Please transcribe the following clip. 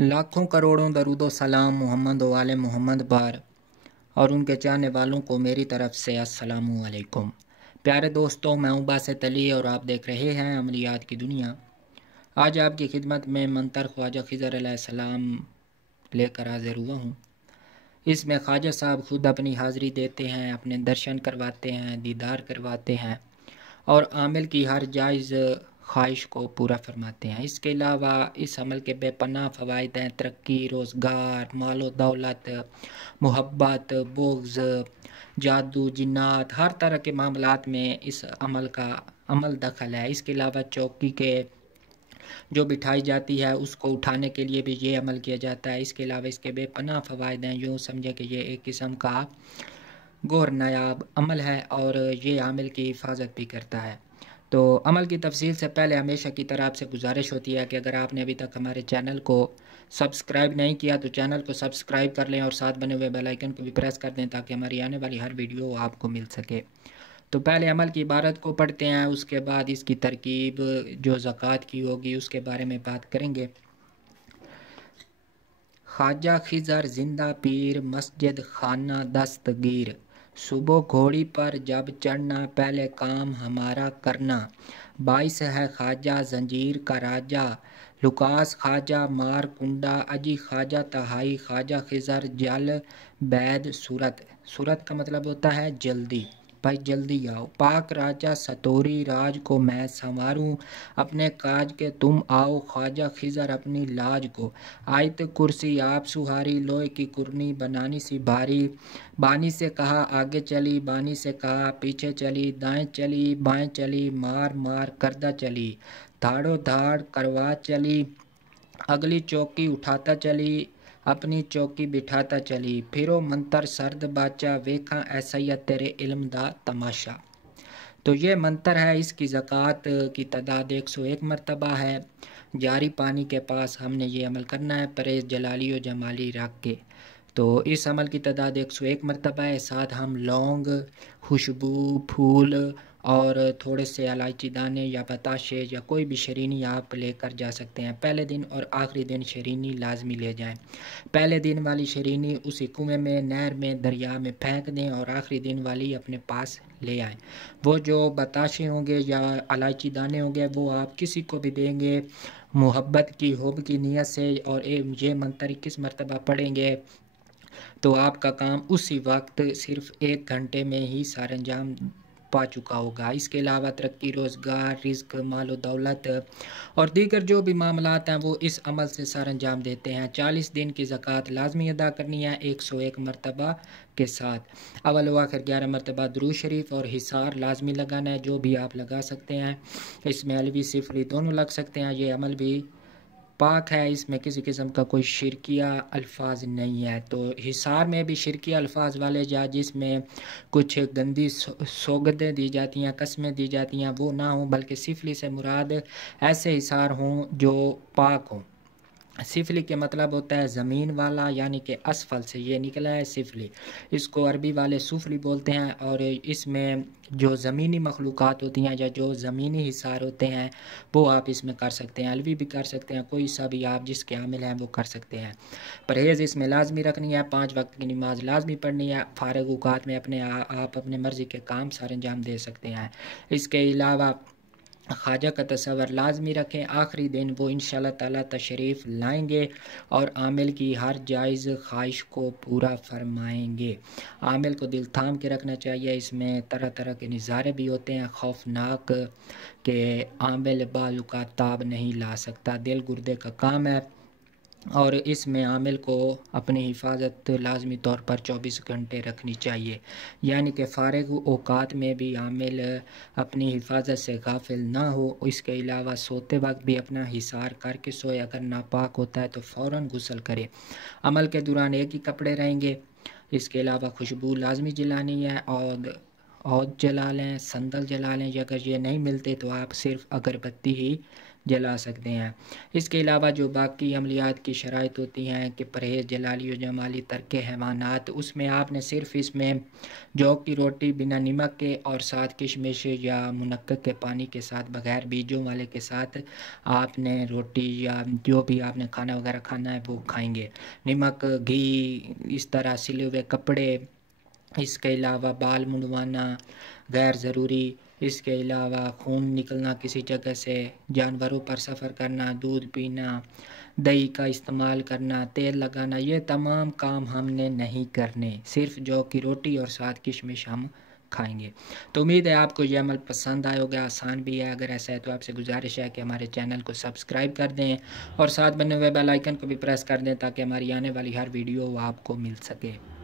लाखों करोड़ों दरूदो सलाम मोहम्मद वाले मोहम्मद पर और उनके चाहने वालों को मेरी तरफ से अस्सलामु अलैकुम। प्यारे दोस्तों, मैं हूं बासित अली और आप देख रहे हैं अमलियात की दुनिया। आज आपकी खिदमत में मंतर ख्वाजा खिज़र अलैहिस्सलाम लेकर हाजिर हुआ हूँ। इसमें ख्वाजा साहब खुद अपनी हाज़िरी देते हैं, अपने दर्शन करवाते हैं, दीदार करवाते हैं और आमिल की हर जायज़ ख्वाहिश को पूरा फरमाते हैं। इसके अलावा इस अमल के बेपनाह फ़वाइद हैं: तरक्की, रोज़गार, मालो दौलत, मोहब्बत, बुग़्ज़, जादू, जिन्नात, हर तरह के मामलात में इस अमल का दखल है। इसके अलावा चौकी के जो बिठाई जाती है उसको उठाने के लिए भी ये अमल किया जाता है। इसके अलावा इसके बेपनाह फ़वाइद हैं। यूँ समझे कि ये एक किस्म का गौर नायाब अमल है और ये आमिल की हिफाजत भी करता है। तो अमल की तफसील से पहले हमेशा की तरह आपसे गुजारिश होती है कि अगर आपने अभी तक हमारे चैनल को सब्सक्राइब नहीं किया तो चैनल को सब्सक्राइब कर लें और साथ बने हुए बेल आइकन को भी प्रेस कर दें ताकि हमारी आने वाली हर वीडियो आपको मिल सके। तो पहले अमल की इबारत को पढ़ते हैं, उसके बाद इसकी तरकीब जो ज़कात की होगी उसके बारे में बात करेंगे। ख्वाजा खिज़र जिंदा पीर, मस्जिद खाना दस्तगीर, सुबह घोड़ी पर जब चढ़ना, पहले काम हमारा करना, बाइस है ख्वाजा जंजीर का राजा, लुकास ख्वाजा मार कुंडा, अजी ख्वाजा तहाई, ख्वाजा खिज़र जल बैद सूरत। सूरत का मतलब होता है जल्दी, भाई जल्दी आओ। पाक राजा सतोरी, राज को मैं संवारूं, अपने काज के तुम आओ, ख्वाजा खिज़र अपनी लाज को, आयत कुर्सी आप सुहारी, लोहे की कुरनी बनानी सी भारी, बानी से कहा आगे चली, बानी से कहा पीछे चली, दाएं चली बाएं चली, मार मार करदा चली, धाड़ो धाड़ करवा चली, अगली चौकी उठाता चली, अपनी चौकी बिठाता चली, फिरो मंतर सर्द बाचा, वेखा ऐसा तेरे इल्म दा तमाशा। तो ये मंतर है, इसकी ज़कात की तादाद 101 मरतबा है। जारी पानी के पास हमने ये अमल करना है, परहेज़ जलाली व जमाली रख के। तो इस अमल की तादाद 101 मरतबा है। साथ हम लौंग, खुशबू, फूल और थोड़े से इलायची दाने या बताशे या कोई भी शरीनी आप लेकर जा सकते हैं। पहले दिन और आखिरी दिन शरीनी लाजमी ले जाएं। पहले दिन वाली शरीनी उसी कुएं में, नहर में, दरिया में फेंक दें और आखिरी दिन वाली अपने पास ले आएं। वो जो बताशे होंगे या इलायची दाने होंगे वो आप किसी को भी देंगे मोहब्बत की, हुब की नीयत से, और ये मंत्र 21 मरतबा पढ़ेंगे तो आपका काम उसी वक्त सिर्फ 1 घंटे में ही सार अंजाम पा चुका होगा। इसके अलावा तरक्की, रोज़गार, रिज़्क, मालो दौलत और दीगर जो भी मामलात हैं वो इस अमल से सार अंजाम देते हैं। 40 दिन की ज़कात लाजमी अदा करनी है 101 मरतबा के साथ। अव्वल व आखिर 11 मरतबा दुरूद शरीफ और हिसार लाजमी लगाना है, जो भी आप लगा सकते हैं। इसमें अलवी सिफरी दोनों लग सकते हैं। ये अमल भी पाक है, इसमें किसी किस्म का कोई शिरकिया अल्फाज नहीं है। तो हिसार में भी शिरकिया अल्फाज वाले या जिसमें कुछ गंदी सौगंधें दी जाती हैं, कस्में दी जाती हैं, वो ना हो, बल्कि सिफली से मुराद ऐसे हिसार हों जो पाक हों। सिफली के मतलब होता है ज़मीन वाला, यानी कि असफल से ये निकला है सिफली। इसको अरबी वाले सुफली बोलते हैं और इसमें जो ज़मीनी मखलूक़ात होती हैं या जो ज़मीनी हिसार होते हैं वो आप इसमें कर सकते हैं। अलवी भी कर सकते हैं, कोई सा भी आप जिसके आमिल हैं वो कर सकते हैं। परहेज़ इसमें लाजमी रखनी है, 5 वक्त की नमाज लाजमी पढ़नी है। फ़ारिग औक़ात में आप अपने मर्ज़ी के काम सारे अंजाम दे सकते हैं। इसके अलावा ख्वाजा का तसव्वुर लाजमी रखें। आखिरी दिन वो इंशाअल्लाह ताला तशरीफ़ लाएंगे और आमिल की हर जायज़ ख्वाहिश को पूरा फरमाएंगे। आमिल को दिल थाम के रखना चाहिए। इसमें तरह तरह के नज़ारे भी होते हैं खौफनाक के आमिल बाज़ औक़ात ताब नहीं ला सकता, दिल गुर्दे का काम है और इसमें आमिल को अपनी हिफाजत लाजमी तौर पर 24 घंटे रखनी चाहिए, यानी कि फ़ारिग औक़ात में भी आमिल अपनी हिफाजत से गाफिल ना हो। इसके अलावा सोते वक्त भी अपना हिसार करके सोए। अगर नापाक होता है तो फ़ौरन गुस्ल करे। अमल के दौरान एक ही कपड़े रहेंगे। इसके अलावा खुशबू लाजमी जलानी है और जला लें, संदल जला लें। अगर ये नहीं मिलते तो आप सिर्फ अगरबत्ती ही जला सकते हैं। इसके अलावा जो बाकी अमलियात की शराइत होती हैं कि परहेज़ जलाली व जमाली तर्क हैवानात, उसमें आपने सिर्फ़ इसमें जौ की रोटी बिना नमक के और साथ किशमिश या मुनक्कक के पानी के साथ बग़ैर बीजों वाले के साथ आपने रोटी या जो भी आपने खाना वगैरह खाना है वो खाएंगे। नमक, घी, इस तरह सिले हुए कपड़े, इसके अलावा बाल मुंडवाना गैर ज़रूरी, इसके अलावा खून निकलना किसी जगह से, जानवरों पर सफ़र करना, दूध पीना, दही का इस्तेमाल करना, तेल लगाना, ये तमाम काम हमने नहीं करने, सिर्फ़ जौ की रोटी और साथ किशमिश हम खाएंगे। तो उम्मीद है आपको ये अमल पसंद आया होगा, आसान भी है। अगर ऐसा है तो आपसे गुजारिश है कि हमारे चैनल को सब्सक्राइब कर दें और साथ बने हुए बेल आइकन को भी प्रेस कर दें ताकि हमारी आने वाली हर वीडियो आपको मिल सके।